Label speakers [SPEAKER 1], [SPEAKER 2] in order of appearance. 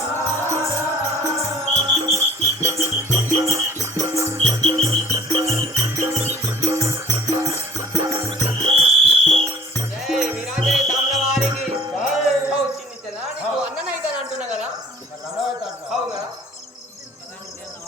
[SPEAKER 1] Ah